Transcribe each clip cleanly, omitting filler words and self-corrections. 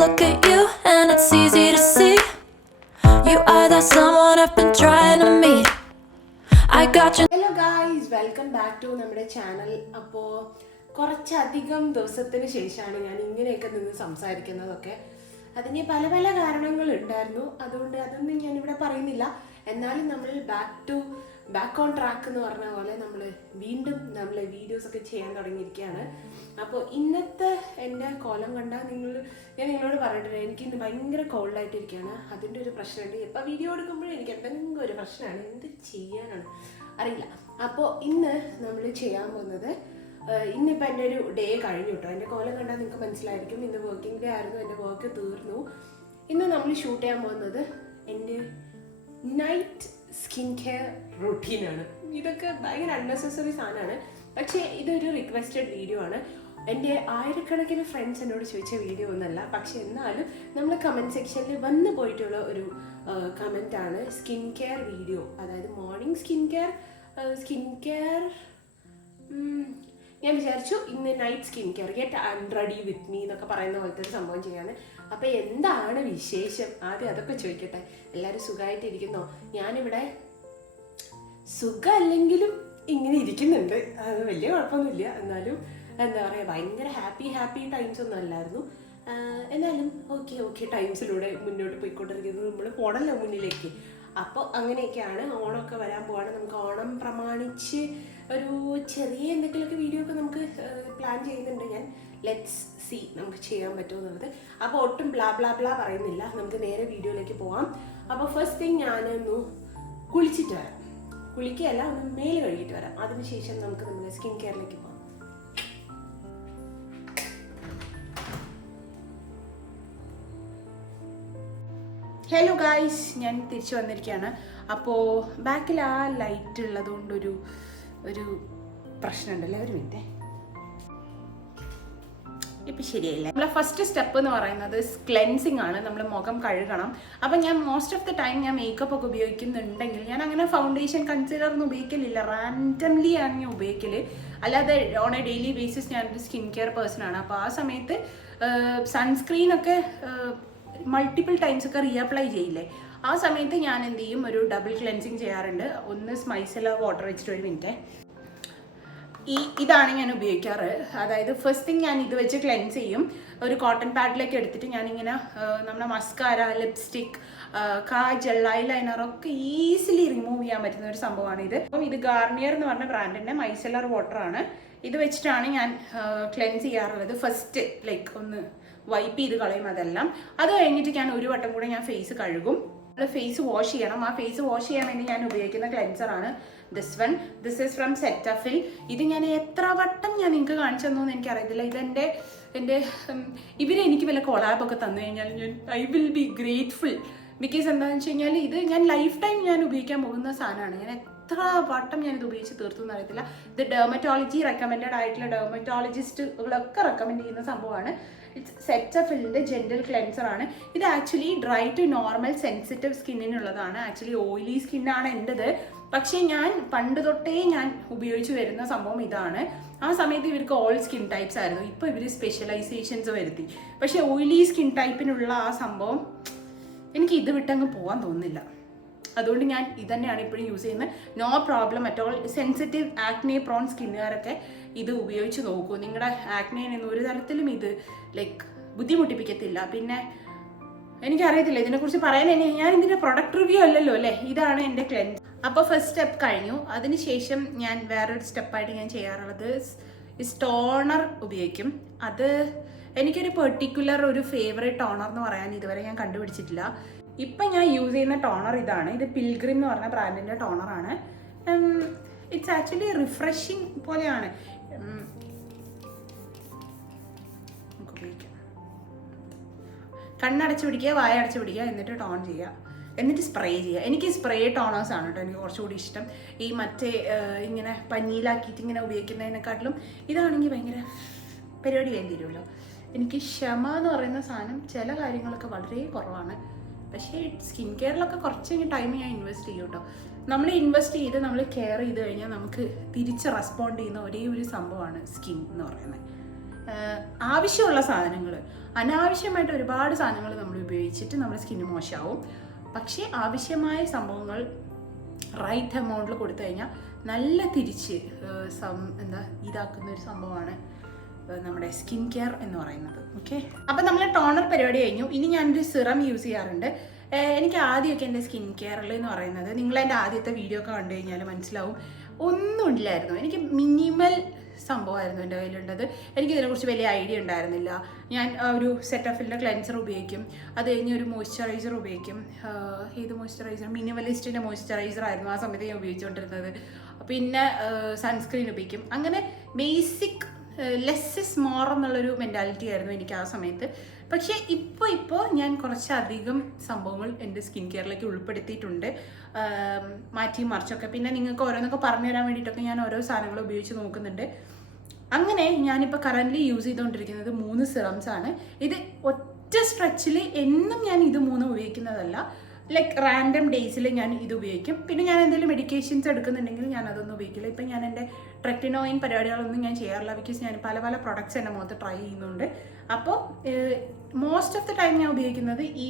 look at you and it's easy to see you are that someone I've been trying to meet. I got you. Hello guys, welcome back to നമ്മുടെ channel. അപ്പോൾ കുറച്ചധികം ദിവസത്തിന് ശേഷമാണ് ഞാൻ ഇങ്ങനെയൊക്കെ നിന്ന് സംസാരിക്കുന്നതൊക്കെ. അതിന് പല പല കാരണങ്ങളുണ്ടായിരുന്നു. അതുകൊണ്ട് അതൊന്നും ഞാനിവിടെ പറയുന്നില്ല. എന്നാലും നമ്മൾ ബാക്ക് ഓൺ ട്രാക്ക് എന്ന് പറഞ്ഞ പോലെ നമ്മൾ വീണ്ടും വീഡിയോസൊക്കെ ചെയ്യാൻ തുടങ്ങിയിരിക്കുകയാണ്. അപ്പോൾ ഇന്നത്തെ എൻ്റെ കോലം കണ്ടാൽ ഞാൻ നിങ്ങളോട് പറഞ്ഞിട്ടില്ല, എനിക്ക് ഇന്ന് ഭയങ്കര കോൾഡായിട്ടിരിക്കുകയാണ്. അതിൻ്റെ ഒരു പ്രശ്നമുണ്ട്. എപ്പോൾ വീഡിയോ എടുക്കുമ്പോഴും എനിക്ക് എന്തെങ്കിലും ഒരു പ്രശ്നമാണ്, എന്ത് ചെയ്യാനാണ് അറിയില്ല. അപ്പോൾ ഇന്ന് നമ്മൾ ചെയ്യാൻ പോകുന്നത്, ഇന്നിപ്പോൾ എൻ്റെ ഒരു ഡേ കഴിഞ്ഞു കേട്ടോ. എൻ്റെ കോലം കണ്ടാൽ നിങ്ങൾക്ക് മനസ്സിലായിരിക്കും. ഇന്ന് വർക്കിംഗ് ഡേ ആയിരുന്നു, എൻ്റെ വർക്ക് തീർന്നു. ഇന്ന് നമ്മൾ ഷൂട്ട് ചെയ്യാൻ പോകുന്നത് എൻ്റെ നൈറ്റ് സ്കിൻ കെയർ റൂട്ടീനാണ്. ഇതൊക്കെ ഭയങ്കര അൺനെസസറി സാധനമാണ്, പക്ഷേ ഇതൊരു റിക്വസ്റ്റഡ് വീഡിയോ ആണ്. എൻ്റെ ആയിരക്കണക്കിന് ഫ്രണ്ട്സ് എന്നോട് ചോദിച്ച വീഡിയോ ഒന്നല്ല, പക്ഷെ എന്നാലും നമ്മൾ കമൻറ്റ് സെക്ഷനിൽ വന്നു പോയിട്ടുള്ള ഒരു കമൻറ്റാണ് സ്കിൻ കെയർ വീഡിയോ. അതായത് മോർണിംഗ് സ്കിൻ കെയർ ഞാൻ വിചാരിച്ചു ഇന്ന് night skin care, get ready with me എന്നൊക്കെ പറയുന്ന പോലത്തെ ഒരു സംഭവം ചെയ്യാണ്. അപ്പോൾ എന്താണ് വിശേഷം, ആദ്യം അതൊക്കെ ചോദിക്കട്ടെ. എല്ലാവരും സുഖമായിട്ടിരിക്കുന്നോ? ഞാനിവിടെ സുഖമല്ലെങ്കിലും ഇങ്ങനെ ഇരിക്കുന്നുണ്ട്, അത് വലിയ കുഴപ്പമൊന്നുമില്ല. എന്നാലും എന്താ പറയുക, ഭയങ്കര ഹാപ്പി ടൈംസ് ഒന്നും അല്ലായിരുന്നു. എന്നാലും ഓക്കെ ടൈംസിലൂടെ മുന്നോട്ട് പോയിക്കൊണ്ടിരിക്കുന്നത്. നമ്മൾ പോണല്ലോ മുന്നിലേക്ക്. അപ്പോൾ അങ്ങനെയൊക്കെയാണ്. ഓണമൊക്കെ വരാൻ പോവാണ്. നമുക്ക് ഓണം പ്രമാണിച്ച് ഒരു ചെറിയ എന്തെങ്കിലുമൊക്കെ വീഡിയോ ഒക്കെ നമുക്ക് പ്ലാൻ ചെയ്യുന്നുണ്ട്. ഞാൻ ലെറ്റ്സ് സി നമുക്ക് ചെയ്യാൻ പറ്റുമോ എന്നുള്ളത്. അപ്പോൾ ഒട്ടും ബ്ലാ പറയുന്നില്ല, നമുക്ക് നേരെ വീഡിയോയിലേക്ക് പോവാം. അപ്പോൾ ഫസ്റ്റ് തിങ് ഞാനൊന്ന് കുളിച്ചിട്ട് വരാം. കുളിക്കുകയല്ല, ഒന്ന് മേല് കഴുകിയിട്ട് വരാം. അതിനുശേഷം നമുക്ക് നമ്മുടെ സ്കിൻ കെയറിലേക്ക് പോകാം. ഹലോ ഗായ്സ്, ഞാൻ തിരിച്ചു വന്നിരിക്കുകയാണ്. അപ്പോൾ ബാക്കിൽ ആ ലൈറ്റ് ഉള്ളത് കൊണ്ടൊരു പ്രശ്നമുണ്ടല്ലേ. ഒരു മിനിറ്റ്, ഇപ്പം ശരിയായില്ല. നമ്മളെ ഫസ്റ്റ് സ്റ്റെപ്പ് എന്ന് പറയുന്നത് ക്ലെൻസിങ് ആണ്. നമ്മൾ മുഖം കഴുകണം. അപ്പം ഞാൻ മോസ്റ്റ് ഓഫ് ദ ടൈം ഞാൻ മേക്കപ്പ് ഒക്കെ ഉപയോഗിക്കുന്നുണ്ടെങ്കിൽ ഞാൻ അങ്ങനെ ഫൗണ്ടേഷൻ കൺസീലർ ഒന്നും ഉപയോഗിക്കലില്ല. റാൻഡംലി ആണ് ഞാൻ ഉപയോഗിക്കൽ. അല്ലാതെ ഓൺ എ ഡെയിലി ബേസിസ് ഞാനൊരു സ്കിൻ കെയർ പേഴ്സൺ ആണ്. അപ്പോൾ ആ സമയത്ത് സൺസ്ക്രീനൊക്കെ മൾട്ടിപ്പിൾ ടൈംസ് ഒക്കെ റീഅപ്ലൈ ചെയ്യില്ലേ, ആ സമയത്ത് ഞാൻ എന്ത് ചെയ്യും, ഒരു ഡബിൾ ക്ലെൻസിങ് ചെയ്യാറുണ്ട്. ഒന്ന് മൈസെല്ലാർ വാട്ടർ വെച്ചിട്ട്, ഒരു മിനിറ്റ്, ഇതാണ് ഞാൻ ഉപയോഗിക്കാറ്. അതായത് ഫസ്റ്റ് തിങ് ഞാൻ ഇത് വെച്ച് ക്ലെൻസ് ചെയ്യും. ഒരു കോട്ടൺ പാഡിലേക്ക് എടുത്തിട്ട് ഞാനിങ്ങനെ നമ്മുടെ മസ്കാര, ലിപ്സ്റ്റിക്, കാജൽ, ഐലൈനറൊക്കെ ഈസിലി റിമൂവ് ചെയ്യാൻ പറ്റുന്ന ഒരു സംഭവമാണ് ഇത്. അപ്പം ഇത് ഗാർണിയർ എന്ന് പറഞ്ഞ ബ്രാൻഡിൻ്റെ മൈസെല്ലാർ വാട്ടറാണ്. ഇത് വെച്ചിട്ടാണ് ഞാൻ ക്ലെൻസ് ചെയ്യാറുള്ളത്. ഫസ്റ്റ് ഒന്ന് വൈപ്പ് ചെയ്ത് കളയും അതെല്ലാം. അത് കഴിഞ്ഞിട്ട് ഞാൻ ഒരു വട്ടം കൂടെ ഞാൻ ഫേസ് കഴുകും. ഫേസ് വാഷ് ചെയ്യണം. ആ ഫേസ് വാഷ് ചെയ്യാൻ വേണ്ടി ഞാൻ ഉപയോഗിക്കുന്ന ക്ലെൻസറാണ് ദിസ് ഈസ് ഫ്രം സെറ്റഫിൽ. ഇത് ഞാൻ എത്ര വട്ടം ഞാൻ നിങ്ങൾക്ക് കാണിച്ചു തന്നോന്ന് എനിക്കറിയത്തില്ല. ഇതെൻ്റെ ഇവരെനിക്ക് വല്ല കൊളാബൊക്കെ തന്നു കഴിഞ്ഞാൽ I will be grateful. Because എന്താണെന്ന് വെച്ച് കഴിഞ്ഞാൽ ഇത് ഞാൻ ലൈഫ് ടൈം ഞാൻ ഉപയോഗിക്കാൻ പോകുന്ന സാധനമാണ്. ഞാൻ എത്ര വട്ടം ഞാനിത് ഉപയോഗിച്ച് തീർത്തു എന്ന് അറിയത്തില്ല. ഇത് ഡെർമറ്റോളജി റെക്കമെൻഡഡ് ആയിട്ടുള്ള ഡെർമറ്റോളജിസ്റ്റുകളൊക്കെ റെക്കമെൻഡ് ചെയ്യുന്ന സംഭവമാണ്. ഇറ്റ്സ് സെറ്റഫിലിൻ്റെ ജെൻറ്റൽ ക്ലെൻസർ ആണ്. ഇത് actually dry to normal sensitive സ്കിന്നിനുള്ളതാണ്. ആക്ച്വലി ഓയിലി സ്കിന്നാണ് എൻ്റെത്. പക്ഷേ ഞാൻ പണ്ട് തൊട്ടേ ഞാൻ ഉപയോഗിച്ച് വരുന്ന സംഭവം ഇതാണ്. ആ സമയത്ത് ഇവർക്ക് ഓൾ സ്കിൻ ടൈപ്സ് ആയിരുന്നു. ഇപ്പോൾ ഇവർ സ്പെഷ്യലൈസേഷൻസ് വരുത്തി. പക്ഷേ ഓയിലി സ്കിൻ ടൈപ്പിനുള്ള ആ സംഭവം എനിക്ക് ഇത് വിട്ടങ്ങ് പോകാൻ തോന്നുന്നില്ല. അതുകൊണ്ട് ഞാൻ ഇതന്നെയാണ് ഇപ്പോഴും യൂസ് ചെയ്യുന്നത്. No problem at all. Sensitive acne prone സ്കിന്നുകാരൊക്കെ ഇത് ഉപയോഗിച്ച് നോക്കൂ. നിങ്ങളുടെ ആക്നെയൊന്നും ഒരു തരത്തിലും ഇത് ബുദ്ധിമുട്ടിപ്പിക്കത്തില്ല. പിന്നെ എനിക്കറിയത്തില്ല ഇതിനെക്കുറിച്ച് പറയാൻ. ഞാൻ ഇതിൻ്റെ പ്രൊഡക്റ്റ് റിവ്യൂ അല്ലല്ലോ അല്ലേ. ഇതാണ് എൻ്റെ ക്ലെൻസ്. അപ്പോൾ ഫസ്റ്റ് സ്റ്റെപ്പ് കഴിഞ്ഞു. അതിനുശേഷം ഞാൻ വേറൊരു സ്റ്റെപ്പായിട്ട് ഞാൻ ചെയ്യാറുള്ളത് ടോണർ ഉപയോഗിക്കും. അത് എനിക്കൊരു പെർട്ടിക്കുലർ ഒരു ഫേവറേറ്റ് ടോണർ എന്ന് പറയാൻ ഇതുവരെ ഞാൻ കണ്ടുപിടിച്ചിട്ടില്ല. ഇപ്പം ഞാൻ യൂസ് ചെയ്യുന്ന ടോണർ ഇതാണ്. ഇത് പിൽഗ്രിം എന്ന് പറഞ്ഞ ബ്രാൻഡിൻ്റെ ടോണറാണ്. ഇറ്റ്സ് ആക്ച്വലി റിഫ്രഷിങ് പോലെയാണ്. നമുക്ക് ഉപയോഗിക്കാം. കണ്ണടച്ച് പിടിക്കുക, വായ അടച്ച് പിടിക്കുക, എന്നിട്ട് ടോൺ ചെയ്യുക, എന്നിട്ട് സ്പ്രേ ചെയ്യുക. എനിക്ക് സ്പ്രേ ടോണേഴ്സാണ് കേട്ടോ എനിക്ക് കുറച്ചുകൂടി ഇഷ്ടം. ഈ മറ്റേ ഇങ്ങനെ പഞ്ഞിയിലാക്കിയിട്ട് ഇങ്ങനെ ഉപയോഗിക്കുന്നതിനെക്കാട്ടിലും ഇതാണെങ്കിൽ ഭയങ്കര പരിപാടി വേണ്ടി വരുമല്ലോ. എനിക്ക് ക്ഷമ എന്ന് പറയുന്ന സാധനം ചില കാര്യങ്ങളൊക്കെ വളരെ കുറവാണ്. പക്ഷേ സ്കിൻ കെയറിലൊക്കെ കുറച്ച് ടൈം ഞാൻ ഇൻവെസ്റ്റ് ചെയ്യും കേട്ടോ. നമ്മൾ ഇൻവെസ്റ്റ് ചെയ്ത് നമ്മൾ കെയർ ചെയ്ത് കഴിഞ്ഞാൽ നമുക്ക് തിരിച്ച് റെസ്പോണ്ട് ചെയ്യുന്ന ഒരേ ഒരു സംഭവമാണ് സ്കിൻ എന്ന് പറയുന്നത്. ആവശ്യമുള്ള സാധനങ്ങൾ, അനാവശ്യമായിട്ട് ഒരുപാട് സാധനങ്ങൾ നമ്മൾ ഉപയോഗിച്ചിട്ട് നമ്മുടെ സ്കിന്ന് മോശമാവും. പക്ഷേ ആവശ്യമായ സംഭവങ്ങൾ റൈറ്റ് എമൗണ്ടിൽ കൊടുത്തു കഴിഞ്ഞാൽ നല്ല തിരിച്ച് ഇതാക്കുന്ന ഒരു സംഭവമാണ് നമ്മുടെ സ്കിൻ കെയർ എന്ന് പറയുന്നത്. ഓക്കെ, അപ്പം നമ്മൾ ടോണർ പരിപാടി കഴിഞ്ഞു. ഇനി ഞാനൊരു സിറം യൂസ് ചെയ്യാറുണ്ട്. എനിക്ക് ആദ്യമൊക്കെ എൻ്റെ സ്കിൻ കെയറിൽ എന്ന് പറയുന്നത്, നിങ്ങളെൻ്റെ ആദ്യത്തെ വീഡിയോ ഒക്കെ കണ്ടു കഴിഞ്ഞാൽ മനസ്സിലാവും, ഒന്നും ഇല്ലായിരുന്നു. എനിക്ക് മിനിമൽ സംഭവമായിരുന്നു എൻ്റെ കയ്യിലുണ്ടത്. എനിക്കിതിനെക്കുറിച്ച് വലിയ ഐഡിയ ഉണ്ടായിരുന്നില്ല. ഞാൻ ഒരു സെറ്റഫിലിൻ്റെ ക്ലെൻസർ ഉപയോഗിക്കും, അത് കഴിഞ്ഞ് ഒരു മോയ്സ്ചറൈസർ ഉപയോഗിക്കും. ഏത് മോയ്സ്ചറൈസർ? മിനിമലിസ്റ്റിൻ്റെ മോയ്സ്ചറൈസർ ആയിരുന്നു ആ സമയത്ത് ഞാൻ ഉപയോഗിച്ചുകൊണ്ടിരുന്നത്. പിന്നെ സൺസ്ക്രീൻ ഉപയോഗിക്കും. അങ്ങനെ ബേസിക് ലെസ് ഇസ് മോർ എന്നുള്ളൊരു മെൻറ്റാലിറ്റി ആയിരുന്നു എനിക്ക് ആ സമയത്ത്. പക്ഷേ ഇപ്പോൾ ഞാൻ കുറച്ചധികം സംഭവങ്ങൾ എൻ്റെ സ്കിൻ കെയറിലേക്ക് ഉൾപ്പെടുത്തിയിട്ടുണ്ട്, മാറ്റി മറിച്ചൊക്കെ. പിന്നെ നിങ്ങൾക്ക് ഓരോന്നൊക്കെ പറഞ്ഞു തരാൻ വേണ്ടിയിട്ടൊക്കെ ഞാൻ ഓരോ സാധനങ്ങൾ ഉപയോഗിച്ച് നോക്കുന്നുണ്ട്. അങ്ങനെ ഞാനിപ്പോൾ കറൻ്റ്ലി യൂസ് ചെയ്തുകൊണ്ടിരിക്കുന്നത് 3 സിറംസ് ആണ്. ഇത് ഒറ്റ സ്ട്രെച്ചിൽ എന്നും ഞാൻ ഇത് 3 ഉപയോഗിക്കുന്നതല്ല, ലൈക്ക് റാൻഡം ഡേയ്സിൽ ഞാൻ ഇത് ഉപയോഗിക്കും. പിന്നെ ഞാൻ എന്തെങ്കിലും മെഡിക്കേഷൻസ് എടുക്കുന്നുണ്ടെങ്കിൽ ഞാൻ അതൊന്നും ഉപയോഗിക്കില്ല. ഇപ്പം ഞാൻ എൻ്റെ ട്രെക്ടിനോയിൻ പരിപാടികളൊന്നും ഞാൻ ചെയ്യാറില്ല, ബിക്കോസ് ഞാൻ പല പ്രോഡക്റ്റ്സ് എൻ്റെ മുഖത്ത് ട്രൈ ചെയ്യുന്നുണ്ട്. അപ്പോൾ മോസ്റ്റ് ഓഫ് ദ ടൈം ഞാൻ ഉപയോഗിക്കുന്നത് ഈ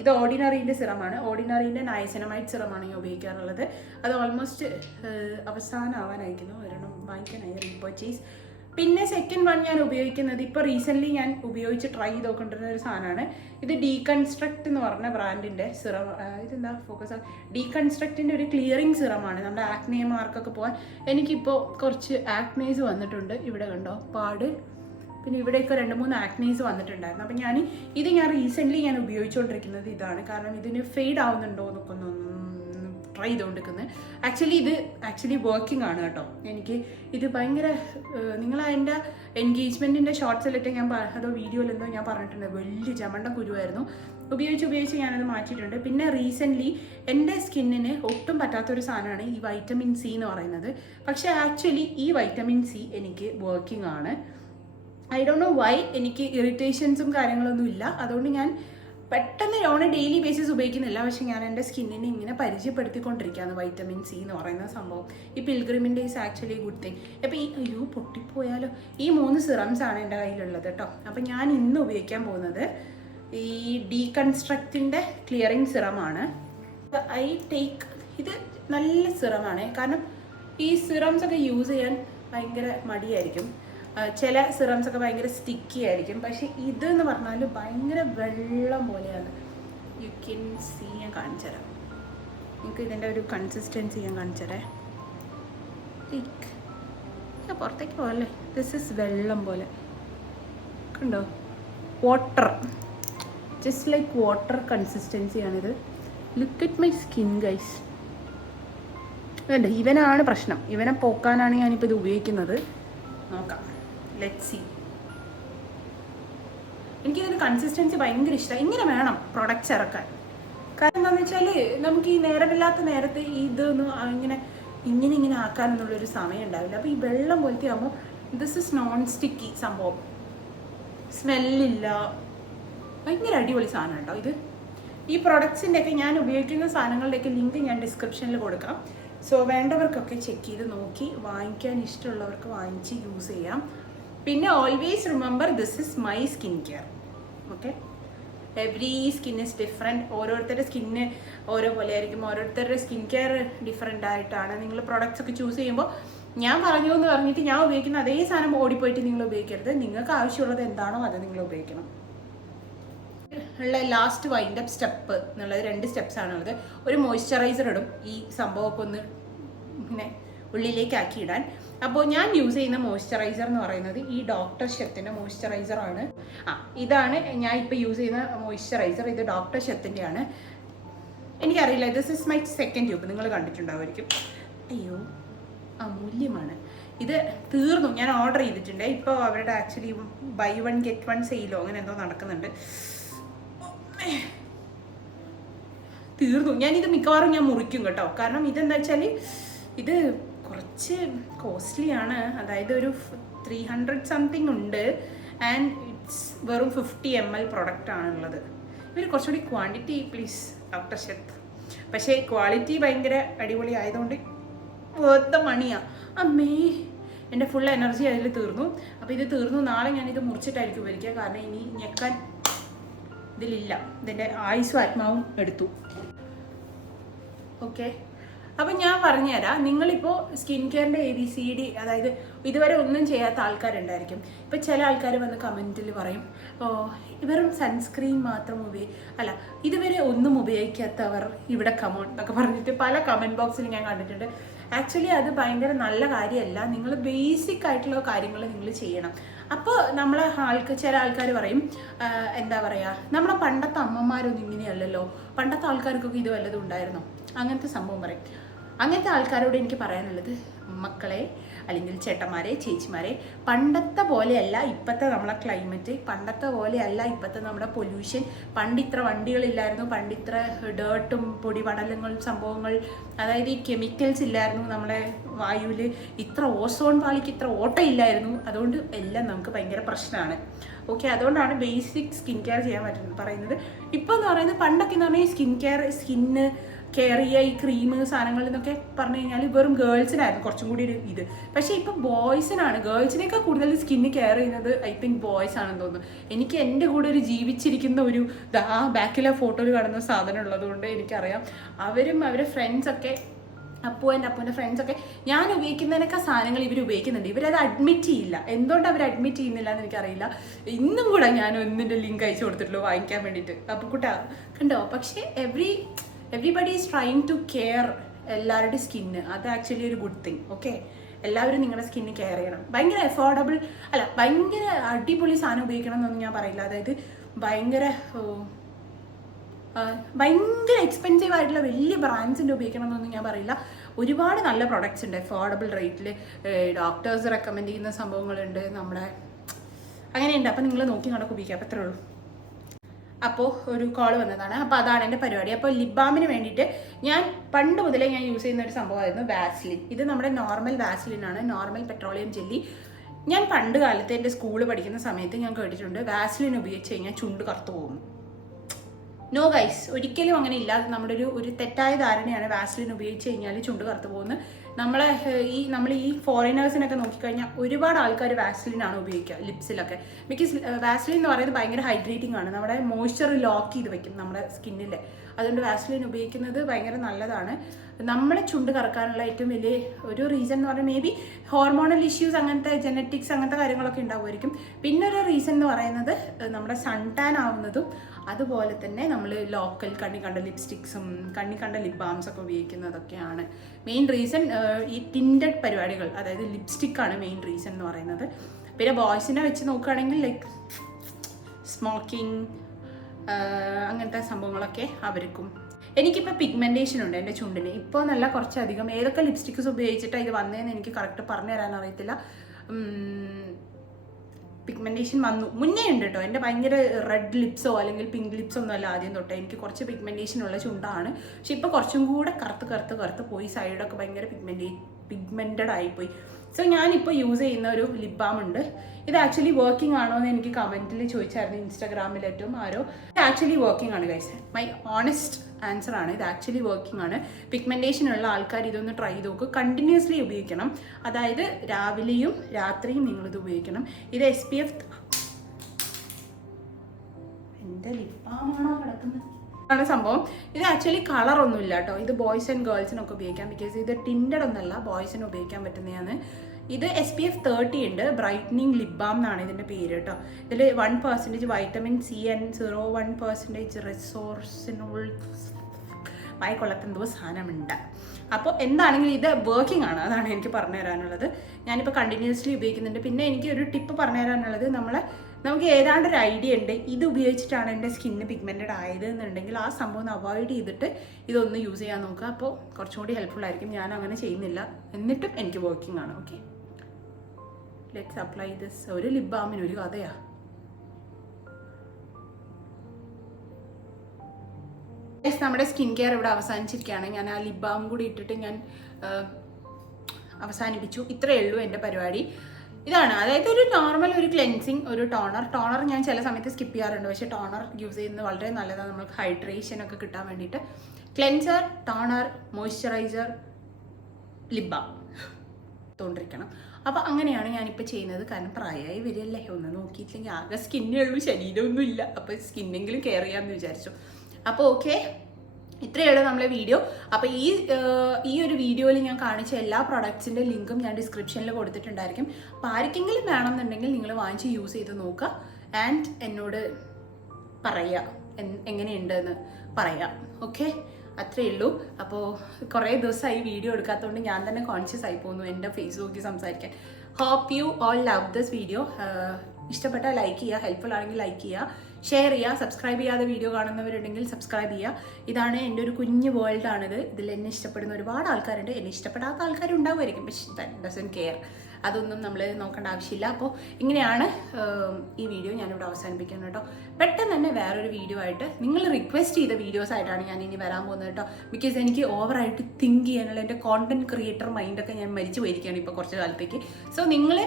ഇത് ഓർഡിനറീൻ്റെ സിറമാണ്. ഓർഡിനറീൻ്റെ നയസിനമൈഡ് സിറമാണ് ഞാൻ ഉപയോഗിക്കാറുള്ളത്. അത് ഓൾമോസ്റ്റ് അവസാനം ആവാനായിരിക്കുന്നു, ഒരെണ്ണം വാങ്ങിക്കാനായി റീപർച്ചേസ്. പിന്നെ സെക്കൻഡ് വൺ ഞാൻ ഉപയോഗിക്കുന്നത് ഇപ്പോൾ റീസെൻ്റ്ലി ഞാൻ ഉപയോഗിച്ച് ട്രൈ ചെയ്തുകൊണ്ടിരുന്ന ഒരു സാധനമാണ്. ഇത് ഡീകൺസ്ട്രക്ട് എന്ന് പറഞ്ഞ ബ്രാൻഡിൻ്റെ സിറം. ഇതെന്താ ഫോക്കസ്, ഡീകൺസ്ട്രക്റ്റിൻ്റെ ഒരു ക്ലിയറിങ് സിറമാണ്. നമ്മുടെ ആക്നെ മാർക്കൊക്കെ പോകാൻ. എനിക്കിപ്പോൾ കുറച്ച് ആക്നേസ് വന്നിട്ടുണ്ട്, ഇവിടെ കണ്ടോ പാട്, പിന്നെ ഇവിടെയൊക്കെ 2-3 ആക്നീസ് വന്നിട്ടുണ്ടായിരുന്നു. അപ്പം ഞാൻ റീസെൻ്റ്ലി ഞാൻ ഉപയോഗിച്ചുകൊണ്ടിരിക്കുന്നത് ഇതാണ്. കാരണം ഇതിന് ഫെയ്ഡ് ആവുന്നുണ്ടോ എന്നൊക്കെ ഒന്ന് ട്രൈ ചെയ്തുകൊണ്ടിരിക്കുന്നത്. ആക്ച്വലി വർക്കിംഗ് ആണ് കേട്ടോ. എനിക്ക് ഇത് ഭയങ്കര, നിങ്ങൾ അതിൻ്റെ എൻഗേജ്മെൻറ്റിൻ്റെ ഷോർട്സിലിട്ട് അതോ വീഡിയോയിലെന്തോ ഞാൻ പറഞ്ഞിട്ടുണ്ട്, വലിയ ചമണ്ട കുരുവായിരുന്നു. ഉപയോഗിച്ച് ഞാനത് മാറ്റിയിട്ടുണ്ട്. പിന്നെ റീസെൻ്റ്ലി എൻ്റെ സ്കിന്നിന് ഒട്ടും പറ്റാത്തൊരു സാധനമാണ് ഈ വൈറ്റമിൻ സി എന്ന് പറയുന്നത്. പക്ഷേ ആക്ച്വലി ഈ വൈറ്റമിൻ സി എനിക്ക് വർക്കിംഗ് ആണ്. I don't know why. എനിക്ക് ഇറിറ്റേഷൻസും കാര്യങ്ങളൊന്നും ഇല്ല. അതുകൊണ്ട് ഞാൻ പെട്ടെന്ന് ഡെയിലി ബേസിസ് ഉപയോഗിക്കുന്നില്ല. പക്ഷേ ഞാൻ എൻ്റെ സ്കിന്നിനെ ഇങ്ങനെ പരിചയപ്പെടുത്തിക്കൊണ്ടിരിക്കുകയാണ് വൈറ്റമിൻ സി എന്ന് പറയുന്ന സംഭവം. ഈ പിൽഗ്രിമിൻ്റെ ഈസ് ആക്ച്വലി ഗുഡ് തിങ്. അപ്പോൾ പൊട്ടിപ്പോയാലോ. ഈ 3 സിറംസ് ആണ് എൻ്റെ കയ്യിലുള്ളത് കേട്ടോ. അപ്പം ഞാൻ ഇന്ന് ഉപയോഗിക്കാൻ പോകുന്നത് ഈ ഡീകൺസ്ട്രക്റ്റിൻ്റെ ക്ലിയറിങ് സിറമാണ്. ഇത് നല്ല സിറമാണ്. കാരണം ഈ സിറംസ് ഒക്കെ യൂസ് ചെയ്യാൻ ഭയങ്കര മടിയായിരിക്കും. ചില സിറംസ് ഒക്കെ ഭയങ്കര സ്റ്റിക്കി ആയിരിക്കും. പക്ഷേ ഇതെന്ന് പറഞ്ഞാൽ ഭയങ്കര വെള്ളം പോലെയാണ്. യു ക്യാൻ സീ, ഞാൻ കാണിച്ചു തരാം നിങ്ങൾക്ക് ഇതിൻ്റെ ഒരു കൺസിസ്റ്റൻസി. ഞാൻ കാണിച്ചു തരാം. പുറത്തേക്ക് പോകല്ലേ, ദിസ് ഇസ് വെള്ളം പോലെ കണ്ടോ, വാട്ടർ, ജസ്റ്റ് ലൈക്ക് വാട്ടർ കൺസിസ്റ്റൻസിയാണിത്. Look at my skin guys. വേണ്ട, ഇവനാണ് പ്രശ്നം. ഇവനെ പോക്കാനാണ് ഞാനിപ്പോൾ ഇത് ഉപയോഗിക്കുന്നത്. നോക്കാം, ലെറ്റ്സ് സീ. എനിക്കിതിൻ്റെ കൺസിസ്റ്റൻസി ഭയങ്കര ഇഷ്ടമാണ്. ഇങ്ങനെ വേണം പ്രൊഡക്റ്റ്സ് ഇറക്കാൻ. കാരണം എന്താണെന്ന് വെച്ചാൽ നമുക്ക് ഈ നേരമില്ലാത്ത നേരത്തെ ഇതൊന്നും ഇങ്ങനെ ആക്കാനെന്നുള്ളൊരു സമയം ഉണ്ടാവില്ല. അപ്പോൾ ഈ വെള്ളം പോലത്തെ ആകുമ്പോൾ ദിസ് ഇസ് നോൺ സ്റ്റിക്കി സംഭവം, സ്മെല്ലില്ല, ഭയങ്കര അടിപൊളി സാധനം കേട്ടോ ഇത്. ഈ പ്രൊഡക്ട്സിൻ്റെയൊക്കെ ഞാൻ ഉപയോഗിക്കുന്ന സാധനങ്ങളുടെയൊക്കെ ലിങ്ക് ഞാൻ ഡിസ്ക്രിപ്ഷനിൽ കൊടുക്കാം. സോ വേണ്ടവർക്കൊക്കെ ചെക്ക് ചെയ്ത് നോക്കി വാങ്ങിക്കാൻ ഇഷ്ടമുള്ളവർക്ക് വാങ്ങിച്ച് യൂസ് ചെയ്യാം. പിന്നെ always remember, this is my skin care. Okay, every skin is different. ഓരോരുത്തരുടെ സ്കിന്ന് ഓരോ പോലെ ആയിരിക്കും. ഓരോരുത്തരുടെ സ്കിൻ കെയർ ഡിഫറെൻ്റ് ആയിട്ടാണ്. നിങ്ങൾ പ്രൊഡക്ട്സ് ഒക്കെ ചൂസ് ചെയ്യുമ്പോൾ ഞാൻ പറഞ്ഞു എന്ന് പറഞ്ഞിട്ട് ഞാൻ ഉപയോഗിക്കുന്ന അതേ സാധനം ഓടിപ്പോയിട്ട് നിങ്ങൾ ഉപയോഗിക്കരുത്. നിങ്ങൾക്ക് ആവശ്യമുള്ളത് എന്താണോ അത് നിങ്ങൾ ഉപയോഗിക്കണം. ഉള്ള ലാസ്റ്റ് വൈൻഡപ്പ് സ്റ്റെപ്പ് എന്നുള്ളത് 2 സ്റ്റെപ്സ് ആണുള്ളത്. ഒരു മോയ്സ്ചറൈസർ ഇടും, ഈ സംഭവമൊക്കെ ഒന്ന് ഇങ്ങനെ ഉള്ളിലേക്ക് ആക്കി ഇടാൻ. അപ്പോൾ ഞാൻ യൂസ് ചെയ്യുന്ന മോയ്സ്ചറൈസർ എന്ന് പറയുന്നത് ഈ ഡോക്ടർ ഷെത്തിൻ്റെ മോയ്സ്ചറൈസറാണ്. ഇതാണ് ഞാൻ ഇപ്പോൾ യൂസ് ചെയ്യുന്ന മോയ്സ്ചറൈസർ. ഇത് ഡോക്ടർ ഷെത്തിൻ്റെ ആണ്. എനിക്കറിയില്ല, this is my second tube. നിങ്ങൾ കണ്ടിട്ടുണ്ടാവുമായിരിക്കും. അയ്യോ, അമൂല്യമാണ്. ഇത് തീർന്നു. ഞാൻ ഓർഡർ ചെയ്തിട്ടുണ്ട്. ഇപ്പോൾ അവരുടെ ആക്ച്വലി ബൈ 1 get 1 സെയിലോ അങ്ങനെ എന്തോ നടക്കുന്നുണ്ട്. തീർന്നു. ഞാനിത് മിക്കവാറും ഞാൻ മുറിക്കും കേട്ടോ. കാരണം ഇതെന്താ വെച്ചാൽ ഇത് കുറച്ച് കോസ്റ്റ്ലി ആണ്. അതായത് ഒരു 300 സംതിങ് ഉണ്ട്. ആൻഡ് ഇറ്റ്സ് വെറും 50 ml പ്രൊഡക്റ്റ് ആണുള്ളത്. ഇവർ കുറച്ചുകൂടി ക്വാണ്ടിറ്റി പ്ലീസ് ഡോക്ടർ ഷെത്ത്. പക്ഷേ ക്വാളിറ്റി ഭയങ്കര അടിപൊളി ആയതുകൊണ്ട് വേർത്ത മണിയാണ്. അമ്മേ, എൻ്റെ ഫുൾ എനർജി അതിൽ തീർന്നു. അപ്പോൾ ഇത് തീർന്നു. നാളെ ഞാനിത് മുറിച്ചിട്ടായിരിക്കും ഉപയോഗിക്കുക, കാരണം ഇനി ഞെക്കാൻ ഇതിലില്ല. ഇതിൻ്റെ ആയുസ്സും ആത്മാവും എടുത്തു. ഓക്കെ, അപ്പം ഞാൻ പറഞ്ഞുതരാം. നിങ്ങളിപ്പോൾ സ്കിൻ കെയറിൻ്റെ ABCD, അതായത് ഇതുവരെ ഒന്നും ചെയ്യാത്ത ആൾക്കാരുണ്ടായിരിക്കും. ഇപ്പം ചില ആൾക്കാർ വന്ന് കമൻറ്റിൽ പറയും, വെറും സൺസ്ക്രീൻ മാത്രം അല്ല, ഇതുവരെ ഒന്നും ഉപയോഗിക്കാത്തവർ ഇവിടെ കമോൺ എന്നൊക്കെ പറഞ്ഞിട്ട് പല കമൻറ്റ് ബോക്സിൽ ഞാൻ കണ്ടിട്ടുണ്ട്. ആക്ച്വലി അത് ഭയങ്കര നല്ല കാര്യമല്ല. നിങ്ങൾ ബേസിക് ആയിട്ടുള്ള കാര്യങ്ങൾ നിങ്ങൾ ചെയ്യണം. അപ്പോൾ നമ്മളെ ചില ആൾക്കാർ പറയും, എന്താ പറയുക, നമ്മളെ പണ്ടത്തെ അമ്മമാരൊന്നും ഇങ്ങനെയല്ലല്ലോ, പണ്ടത്തെ ആൾക്കാർക്കൊക്കെ ഇത് വല്ലതും ഉണ്ടായിരുന്നോ, അങ്ങനത്തെ സംഭവം പറയും. അങ്ങനത്തെ ആൾക്കാരോട് എനിക്ക് പറയാനുള്ളത്, മക്കളെ അല്ലെങ്കിൽ ചേട്ടന്മാരെ ചേച്ചിമാരെ, പണ്ടത്തെ പോലെയല്ല ഇപ്പോഴത്തെ നമ്മളെ ക്ലൈമറ്റ്, പണ്ടത്തെ പോലെയല്ല ഇപ്പോഴത്തെ നമ്മുടെ പൊല്യൂഷൻ. പണ്ടിത്ര വണ്ടികളില്ലായിരുന്നു, പണ്ടിത്ര ഡേർട്ടും പൊടിപടലങ്ങളും സംഭവങ്ങൾ, അതായത് ഈ കെമിക്കൽസ് ഇല്ലായിരുന്നു നമ്മുടെ വായുവിൽ, ഇത്ര ഓസോൺ പാളിക്ക് ഇത്ര ഓട്ടമില്ലായിരുന്നു. അതുകൊണ്ട് എല്ലാം നമുക്ക് ഭയങ്കര പ്രശ്നമാണ്. ഓക്കെ, അതുകൊണ്ടാണ് ബേസിക് സ്കിൻ കെയർ ചെയ്യാൻ പറയുന്നത്. ഇപ്പോൾ എന്ന് പറയുന്നത്, പണ്ടൊക്കെ എന്ന് പറഞ്ഞാൽ സ്കിന്ന് കെയർ ചെയ്യുക, ഈ ക്രീം സാധനങ്ങൾ എന്നൊക്കെ പറഞ്ഞു കഴിഞ്ഞാൽ വെറും ഗേൾസിനായിരുന്നു കുറച്ചും കൂടി ഒരു ഇത്. പക്ഷേ ഇപ്പം ബോയ്സിനാണ്, ഗേൾസിനേക്കാൾ കൂടുതൽ സ്കിന്ന് കെയർ ചെയ്യുന്നത് ഐ തിങ്ക് ബോയ്സ് ആണെന്ന് തോന്നുന്നു. എനിക്ക് എൻ്റെ കൂടെ ഒരു ജീവിച്ചിരിക്കുന്ന ഒരു ബാക്കിലെ ഫോട്ടോയിൽ കാണുന്ന സാധനം ഉള്ളതുകൊണ്ട് എനിക്കറിയാം. അവരും അവരുടെ ഫ്രണ്ട്സൊക്കെ, അപ്പൂൻ്റെ ഫ്രണ്ട്സൊക്കെ ഞാൻ ഉപയോഗിക്കുന്നതിനൊക്കെ സാധനങ്ങൾ ഇവർ ഉപയോഗിക്കുന്നുണ്ട്. ഇവരത് അഡ്മിറ്റ് ചെയ്യില്ല. എന്തുകൊണ്ട് അവർ അഡ്മിറ്റ് ചെയ്യുന്നില്ല എന്ന് എനിക്കറിയില്ല. ഇന്നും കൂടെ ഞാൻ ഒന്നിൻ്റെ ലിങ്ക് അയച്ചു കൊടുത്തിട്ടുള്ളൂ വാങ്ങിക്കാൻ വേണ്ടിയിട്ട്. അപ്പോൾ കൂട്ടാ കണ്ടോ, പക്ഷേ everybody is trying to care എല്ലാവരുടെ സ്കിന്ന്. അത് ആക്ച്വലി ഒരു ഗുഡ് തിങ്. ഓക്കെ, എല്ലാവരും നിങ്ങളുടെ സ്കിന്ന് കെയർ ചെയ്യണം. ഭയങ്കര അഫോർഡബിൾ അല്ല, ഭയങ്കര അടിപൊളി സാധനം ഉപയോഗിക്കണം എന്നൊന്നും ഞാൻ പറയില്ല. അതായത് ഭയങ്കര എക്സ്പെൻസീവ് ആയിട്ടുള്ള വലിയ ബ്രാൻഡ്സിൻ്റെ ഉപയോഗിക്കണം എന്നൊന്നും ഞാൻ പറയില്ല. ഒരുപാട് നല്ല പ്രൊഡക്ട്സ് ഉണ്ട് അഫോർഡബിൾ റേറ്റിൽ, ഡോക്ടേഴ്സ് റെക്കമെൻഡ് ചെയ്യുന്ന സംഭവങ്ങളുണ്ട് നമ്മുടെ, അങ്ങനെയുണ്ട്. അപ്പോൾ നിങ്ങൾ നോക്കി നടക്ക് ഉപയോഗിക്കാം. അപ്പോൾ അത്രേ ഉള്ളൂ. അപ്പോൾ ഒരു കോൾ വന്നതാണ്. അപ്പോൾ അതാണ് എൻ്റെ പരിപാടി. അപ്പോൾ ലിപ് ബാമിന് വേണ്ടിയിട്ട് ഞാൻ പണ്ട് മുതലേ ഞാൻ യൂസ് ചെയ്യുന്ന ഒരു സംഭവമായിരുന്നു വാസ്ലിൻ. ഇത് നമ്മുടെ നോർമൽ വാസ്ലിനാണ്, നോർമൽ പെട്രോളിയം ജെല്ലി. ഞാൻ പണ്ട് കാലത്ത് എൻ്റെ സ്കൂളിൽ പഠിക്കുന്ന സമയത്ത് ഞാൻ കേട്ടിട്ടുണ്ട് വാസ്ലിൻ ഉപയോഗിച്ച് കഴിഞ്ഞാൽ ചുണ്ട് കറുത്തു പോകുന്നു. നോ ഗൈസ്, ഒരിക്കലും അങ്ങനെ ഇല്ല. അത് നമ്മുടെ ഒരു തെറ്റായ ധാരണയാണ്. വാസ്ലിൻ ഉപയോഗിച്ച് കഴിഞ്ഞാൽ ചുണ്ട് കറുത്തു പോകുന്നത്. നമ്മൾ ഈ ഫോറിനേഴ്സിനൊക്കെ നോക്കിക്കഴിഞ്ഞാൽ ഒരുപാട് ആൾക്കാർ വാസ്ലിനാണ് ഉപയോഗിക്കുക ലിപ്സിലൊക്കെ. ബിക്കോസ് വാസ്ലിൻ എന്ന് പറയുന്നത് ഭയങ്കര ഹൈഡ്രേറ്റിംഗ് ആണ്, നമ്മുടെ മോയ്സ്ചർ ലോക്ക് ചെയ്ത് വെക്കും നമ്മുടെ സ്കിന്നിൽ. അതുകൊണ്ട് വാസ്ലിൻ ഉപയോഗിക്കുന്നത് ഭയങ്കര നല്ലതാണ്. നമ്മളെ ചുണ്ട് കറക്കാനുള്ള ഏറ്റവും വലിയ ഒരു റീസൺ എന്ന് പറഞ്ഞാൽ മേ ബി ഹോർമോണൽ ഇഷ്യൂസ്, അങ്ങനത്തെ ജനറ്റിക്സ്, അങ്ങനത്തെ കാര്യങ്ങളൊക്കെ ഉണ്ടാവുമായിരിക്കും. പിന്നെ ഒരു റീസൺ എന്ന് പറയുന്നത് നമ്മുടെ സൺ ടാൻ ആവുന്നതും, അതുപോലെ തന്നെ നമ്മൾ ലോക്കൽ കണ്ണി കണ്ട ലിപ്സ്റ്റിക്സും കണ്ണി കണ്ട ലിപ് ബാംസ് ഒക്കെ ഉപയോഗിക്കുന്നതൊക്കെയാണ് മെയിൻ റീസൺ. ഈ ടിൻറ്റഡ് പരിപാടികൾ, അതായത് ലിപ്സ്റ്റിക്കാണ് മെയിൻ റീസൺ എന്ന് പറയുന്നത്. പിന്നെ ബോയ്സിനെ വെച്ച് നോക്കുകയാണെങ്കിൽ ലൈക്ക് സ്മോക്കിംഗ് അങ്ങനത്തെ സംഭവങ്ങളൊക്കെ അവർക്കും. എനിക്കിപ്പോൾ പിഗ്മെൻറ്റേഷൻ ഉണ്ട് എൻ്റെ ചുണ്ടിന്. ഇപ്പോൾ നല്ല കുറച്ചധികം. ഏതൊക്കെ ലിപ്സ്റ്റിക്സ് ഉപയോഗിച്ചിട്ടാണ് ഇത് വന്നതെന്ന് എനിക്ക് കറക്റ്റ് പറഞ്ഞു തരാൻ അറിയത്തില്ല. പിഗ്മെൻറ്റേഷൻ വന്നു മുന്നേ ഉണ്ട് കേട്ടോ. എൻ്റെ ഭയങ്കര റെഡ് ലിപ്സോ അല്ലെങ്കിൽ പിങ്ക് ലിപ്സോ ഒന്നും അല്ല ആദ്യം തൊട്ടേ. എനിക്ക് കുറച്ച് പിഗ്മെൻറ്റേഷൻ ഉള്ള ചുണ്ടാണ്. പക്ഷെ ഇപ്പോൾ കുറച്ചും കൂടെ കറുത്ത് പോയി, സൈഡൊക്കെ ഭയങ്കര പിഗ്മെൻറ്റഡ് ആയിപ്പോയി. സോ ഞാനിപ്പോൾ യൂസ് ചെയ്യുന്ന ഒരു ലിപ് ബാം ഉണ്ട്. ഇത് ആക്ച്വലി വർക്കിംഗ് ആണോ എന്ന് എനിക്ക് കമൻറ്റിൽ ചോദിച്ചായിരുന്നു ഇൻസ്റ്റാഗ്രാമിലേറ്റവും ആരോ. ഇത് ആക്ച്വലി വർക്കിംഗ് ആണ് ഗൈസ്. മൈ ഓണസ്റ്റ് ആൻസർ ആണ്. ഇത് ആക്ച്വലി വർക്കിംഗ് ആണ്. പിഗ്മെൻറ്റേഷൻ ഉള്ള ആൾക്കാർ ഇതൊന്ന് ട്രൈ ചെയ്ത് നോക്കുക. കണ്ടിന്യൂസ്ലി ഉപയോഗിക്കണം. അതായത് രാവിലെയും രാത്രിയും നിങ്ങളിത് ഉപയോഗിക്കണം. ഇത് SPF. എൻ്റെ ലിപ് ബാമാണോ കിടക്കുന്നത് ആണ് സംഭവം. ഇത് ആക്ച്വലി കളറൊന്നുമില്ല കേട്ടോ. ഇത് ബോയ്സ് ആൻഡ് ഗേൾസിനൊക്കെ ഉപയോഗിക്കാം. ബിക്കോസ് ഇത് ടിൻറ്റഡ് ഒന്നല്ല, ബോയ്സിന് ഉപയോഗിക്കാൻ പറ്റുന്നതാണ്. ഇത് SPF 30 ഉണ്ട്. ബ്രൈറ്റനിങ് ലിപ് ബാം എന്നാണ് ഇതിൻ്റെ പേര് കേട്ടോ. ഇതിൽ 1% വൈറ്റമിൻ C ആൻഡ് 0.1% റിസോർസിനോൾ വായിക്കൊള്ളത്തെന്തോ സാധനമുണ്ട്. അപ്പോൾ എന്താണെങ്കിലും ഇത് വർക്കിംഗ് ആണ്. അതാണ് എനിക്ക് പറഞ്ഞു തരാനുള്ളത്. ഞാനിപ്പോൾ കണ്ടിന്യൂസ്ലി ഉപയോഗിക്കുന്നുണ്ട്. പിന്നെ എനിക്ക് ഒരു ടിപ്പ് പറഞ്ഞു തരാനുള്ളത്, നമുക്ക് ഏതാണ്ട് ഒരു ഐഡിയ ഉണ്ട് ഇത് ഉപയോഗിച്ചിട്ടാണ് എൻ്റെ സ്കിന്ന് പിഗ്മെൻറ്റഡ് ആയത് എന്നുണ്ടെങ്കിൽ ആ സംഭവം അവോയ്ഡ് ചെയ്തിട്ട് ഇതൊന്ന് യൂസ് ചെയ്യാൻ നോക്കുക. അപ്പോൾ കുറച്ചും കൂടി ഹെൽപ്ഫുൾ ആയിരിക്കും. ഞാൻ അങ്ങനെ ചെയ്യുന്നില്ല, എന്നിട്ടും എനിക്ക് വർക്കിംഗ് ആണ്. Okay, let's apply this. ഒരു ലിപ് ബാമിന് ഒരു കഥയാണ്. നമ്മുടെ സ്കിൻ കെയർ ഇവിടെ അവസാനിച്ചിരിക്കുകയാണ്. ഞാൻ ആ ലിപ് ബാം കൂടി ഇട്ടിട്ട് ഞാൻ അവസാനിപ്പിച്ചു. ഇത്രയേ ഉള്ളൂ എൻ്റെ പരിപാടി. ഇതാണ്, അതായത് ഒരു നോർമൽ ഒരു ക്ലെൻസിങ്, ഒരു ടോണർ ഞാൻ ചില സമയത്ത് സ്കിപ്പ് ചെയ്യാറുണ്ട്. പക്ഷേ ടോണർ യൂസ് ചെയ്യുന്നത് വളരെ നല്ലതാണ് നമുക്ക് ഹൈഡ്രേഷൻ ഒക്കെ കിട്ടാൻ വേണ്ടിയിട്ട്. Cleanser, toner, moisturiser, lip balm തോണ്ടിരിക്കണം. അപ്പോൾ അങ്ങനെയാണ് ഞാനിപ്പോൾ ചെയ്യുന്നത്. കാരണം പ്രായമായി വരികയല്ലേ, ഒന്ന് നോക്കിയിട്ടില്ലെങ്കിൽ ആകെ സ്കിന്നേ ഉള്ളൂ, ശരീരമൊന്നും ഇല്ല. അപ്പോൾ സ്കിന്നെങ്കിലും കെയർ ചെയ്യാമെന്ന് വിചാരിച്ചു. അപ്പോൾ ഓക്കെ, ഇത്രയുള്ള നമ്മളെ വീഡിയോ. അപ്പോൾ ഈ ഒരു വീഡിയോയിൽ ഞാൻ കാണിച്ച എല്ലാ പ്രൊഡക്ട്സിൻ്റെ ലിങ്കും ഞാൻ ഡിസ്ക്രിപ്ഷനിൽ കൊടുത്തിട്ടുണ്ടായിരിക്കും. അപ്പോൾ ആർക്കെങ്കിലും വേണമെന്നുണ്ടെങ്കിൽ നിങ്ങൾ വാങ്ങിച്ച് യൂസ് ചെയ്ത് നോക്കുക. ആൻഡ് എന്നോട് പറയുക എങ്ങനെയുണ്ടെന്ന് പറയാം. ഓക്കെ, അത്രയേ ഉള്ളൂ. അപ്പോൾ കുറേ ദിവസമായി വീഡിയോ എടുക്കാത്തതുകൊണ്ട് ഞാൻ തന്നെ കോൺഷ്യസ് ആയി പോകുന്നു എൻ്റെ ഫേസ് നോക്കി സംസാരിക്കാൻ. Hope you all love this video. ഇഷ്ടപ്പെട്ടാൽ ലൈക്ക് ചെയ്യുക, ഹെൽപ്ഫുൾ ആണെങ്കിൽ ലൈക്ക് ചെയ്യുക, ഷെയർ ചെയ്യുക. സബ്സ്ക്രൈബ് ചെയ്യാതെ വീഡിയോ കാണുന്നവരുണ്ടെങ്കിൽ സബ്സ്ക്രൈബ് ചെയ്യുക. ഇതാണ് എൻ്റെ ഒരു കുഞ്ഞു വേൾഡാണിത്. ഇതിൽ എന്നെ ഇഷ്ടപ്പെടുന്ന ഒരുപാട് ആൾക്കാരുണ്ട്. എന്നെ ഇഷ്ടപ്പെടാത്ത ആൾക്കാരുണ്ടാവുമായിരിക്കും, പക്ഷെ ദാറ്റ് ഡസൻ കെയർ. അതൊന്നും നമ്മൾ നോക്കേണ്ട ആവശ്യമില്ല. അപ്പോൾ ഇങ്ങനെയാണ് ഈ വീഡിയോ ഞാനിവിടെ അവസാനിപ്പിക്കുന്നത് കേട്ടോ. പെട്ടെന്ന് തന്നെ വേറൊരു വീഡിയോ ആയിട്ട്, നിങ്ങൾ റിക്വസ്റ്റ് ചെയ്ത വീഡിയോസ് ആയിട്ടാണ് ഞാൻ ഇനി വരാൻ പോകുന്നത് കേട്ടോ. ബിക്കോസ് എനിക്ക് ഓവറായിട്ട് തിങ്ക് ചെയ്യാനുള്ള എൻ്റെ കോണ്ടന്റ് ക്രിയേറ്റർ മൈൻഡൊക്കെ ഞാൻ മരിച്ചു പോയിരിക്കുകയാണ് ഇപ്പോൾ കുറച്ച് കാലത്തേക്ക്. സോ നിങ്ങൾ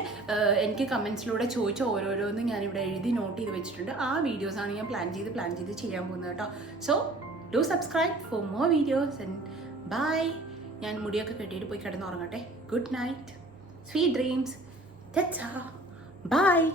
എനിക്ക് കമൻസിലൂടെ ചോദിച്ച ഓരോരോന്നും ഞാനിവിടെ എഴുതി നോട്ട് ചെയ്ത് വെച്ചിട്ടുണ്ട്. ആ വീഡിയോസാണ് ഞാൻ പ്ലാൻ ചെയ്ത് ചെയ്യാൻ പോകുന്നത് കേട്ടോ. So do subscribe for more videos and bye. ഞാൻ മുടിയൊക്കെ കെട്ടിയിട്ട് പോയി കിടന്നുറങ്ങട്ടെ. Good night, sweet dreams. Ta-ta. Bye.